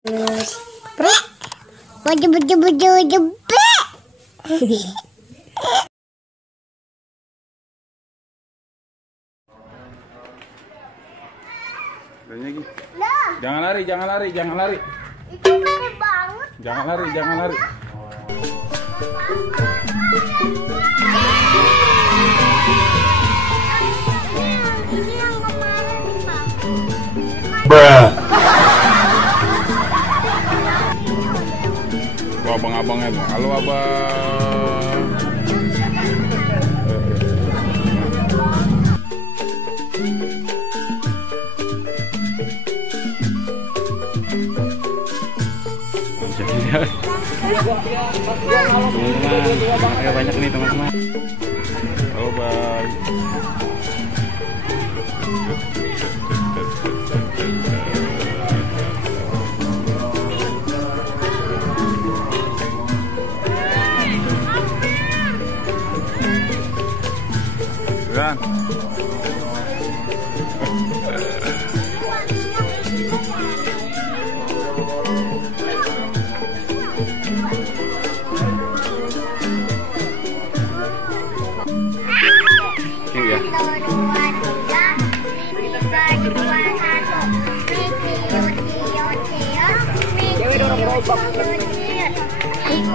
Perut. Wajib. Jangan lari. Itu gede banget. Jangan lari. Ini yang kemarin, Pak. Bruh. Abang-abangnya tuh. Halo abang. Teman-teman, agak banyak nih teman-teman. Halo bang. Kan?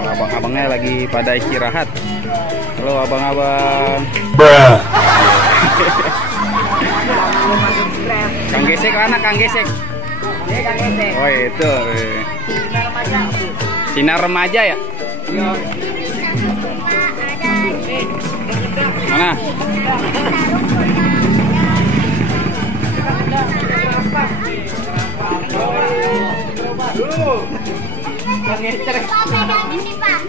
Abang-abangnya lagi pada istirahat. Halo abang-abang. Bruh. Kang Gesek mana Kang Gesek? Oh itu. Sinar remaja ya? Mana? Pak, pegang ini, Pak.